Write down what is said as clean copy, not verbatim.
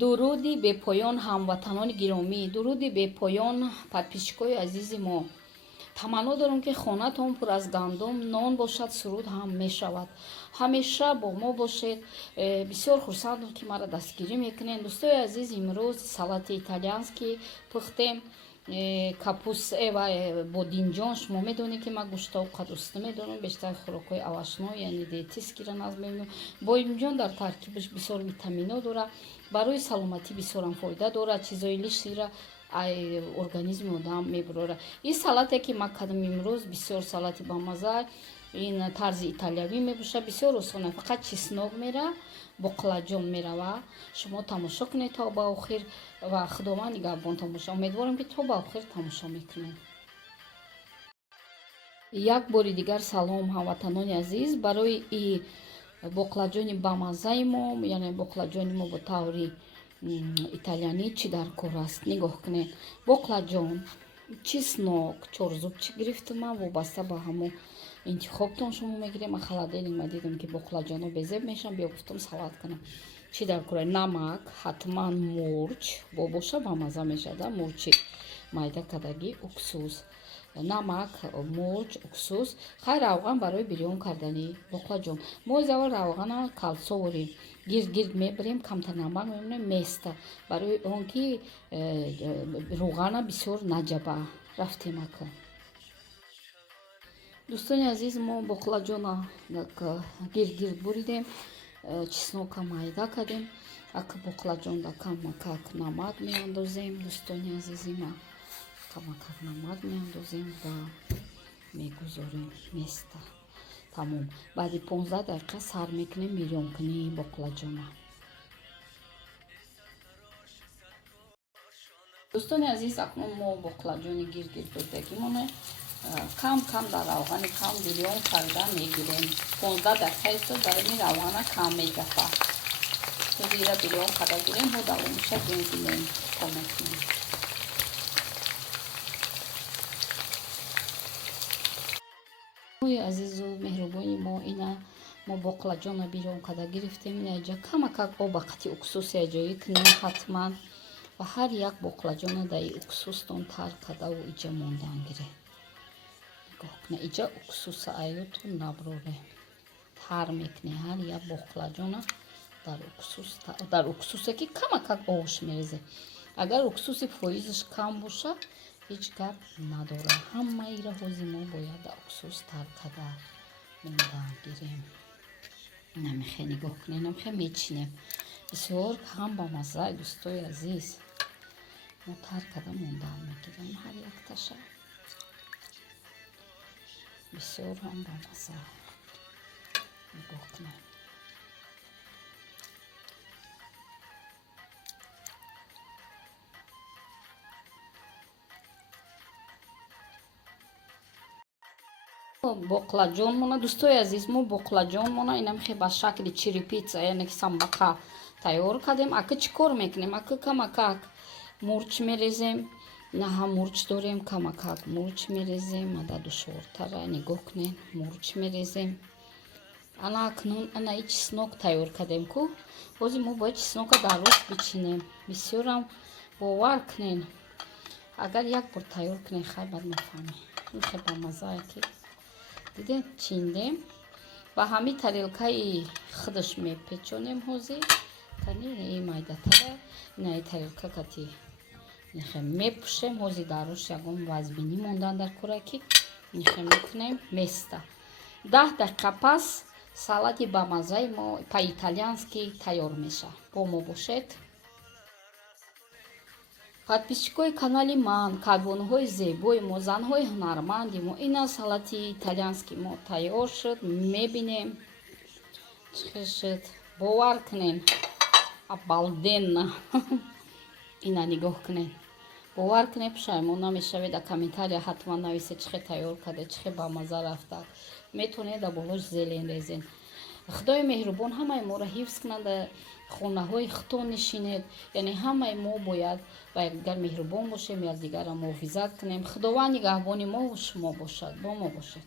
дуруди бепоён ҳамватанони гиромӣ, дуруди бепоён подписчикои азизи мо. таманно дорам ки хонатон пур аз гандум, нон бошад, суруд ҳам мешавад. ҳамеша бо мо бошед. Бисёр хурсандам ки маро дастгирӣ мекунед. дӯстои азиз, имрӯз салати итальянский пухтем, капуста ва бодинҷон. шумо медонед ки ман гӯшта овqa дӯст намедорам, бештар хӯрокҳои авашно, яъне диетистскиро назд мебинам. бодинҷон дар таркибаш бисёр витаминҳо дорад, барои саломатӣ бисёрам фоида дорад, чизои лишира организми одам мебарорад. ин салате ки ман кардам имрӯз бисёр салати бамаза, ин тарзи италиявӣ мебошад, бисёр осона, фақат чеснок мера, боқлаҷон мерава. шумо тамошо кунед то ба охир ва худованд нигаҳбон тамошо. умедворам ки то ба охир тамошо мекунед. як бори дигар салом ҳамватанони азиз. барои ин боқлаҷони бамазаи мо, яъне боқлаҷони мо бо таври итальянӣ чӣ дар кор аст нигоҳ кунед. боқлаҷон, чеснок, чорзубчик гирифтам ман, вобаста ба ҳамон интихобтон шумо мегиред. ман холодильник ма дидам ки боқлаҷоно безеб мешаванд, биё гуфтам салат кунам. чӣ дар кор? намак, ҳатман мурч, бо боша бамаза мешавад, мурчи майда кардагӣ, уксус, намак, мурч, уксус, хай равған барои бирён кардани боқлаҷон. мо аз аввал равғана калсоворим, гирд мебарем, камтар намак мебарем, места, барои он ки руғана бисёр наҷаба рафтем ака. дӯстони азиз, мо боқлаҷона гирд буридем, чеснока майда кардем, ака боқлаҷон да камакак намак меандозем. дӯстони азизи ман, камакак намак меандозем ва мегузорем места. тамом. баъди 15 дақиқа сар мекунем бирёнкунии боқлаҷона. дӯстони азиз, акнун мо боқлаҷони гирд бурдагимона кам дар равғани кам бирён карда мегирем. 15 дақиқа истод барои ин равғана кам мегафа. зира бирён карда гирем, ҳо давомиша бензинем комекунем. азизу меҳрубони мо, ина мо боқлаҷона бирён карда гирифтем. инаҷа камакак оба қати уксуси аҷоӣ кунем ҳатман, ва ҳар як боқлаҷона даи уксустон тар кардаву иҷа мондан гирем. нигоҳ кунед, иҷа уксуса аётон наброре тар мекунем. ҳар як боқлаҷона дар уксусе ки камакак ош мерезем. агар уксуси фоизаш кам боша ҳеҷ гап надорад. ҳамаи раҳози мо бояд дар уксус тар карда мондан гирем. намехе нигоҳ кунед, намехе мечинем. бисёр ҳам ба мазза. дӯстои азиз, мо тар карда мондан мегирем ҳар якташа. бисёр ҳам ба мазза. нигоҳ кунед. боқлаҷонмона, дӯстои азиз, мо боқлаҷонмона инам хе ба шакли чирипица, яъне самбақа тайёр кардем. ака чӣ кор мекунем? ака камакак мурч мерезем. на ҳам мурч дорем, камакак мурч мерезем. мада душвортара, нигоҳ кунед, мурч мерезем. ана акнун ана и чеснок тайёр кардем ку. бози мо бояд чеснока дар руст бичинем. бисёрам бовар кунед. агар як бор тайёр кунед хай бад мефаҳмед. ин хе ба маззае ки дидем чиндем. ба ҳамин тарелкаи худаш мепечонем. ҳозир кани майдатара инаи тарелка кати нихе мепушем. ҳозир дарош ягон вазбинӣ мондан дар кора ки нихе мекунем места. 10 дақиқа пас салати бамазаи мо по-итальянски тайёр меша. бо мо бошед. подписчикои канали ман, кадвонҳои зебои мо, занҳои ҳунарманди мо, ина салати итальянски мо тайёр шуд. мебинем чӣ шуд. бовар кунед. абалденна. ина нигоҳ кунед. бовар кунед, пушаймон намешавед. дар комментария ҳатман нависед чихе тайёр кардед, чихе бамаза рафтад. метавонед дар болош зелен резен. худои меҳрубон ҳамаи моро ҳифз кунад. дар хонаҳои худтон нишинед. яъне ҳамаи мо бояд ба якдигар меҳрубон бошем, якдигарро муҳофизат кунем. худованд нигаҳбони мо ва шумо бошад. бо мо бошед.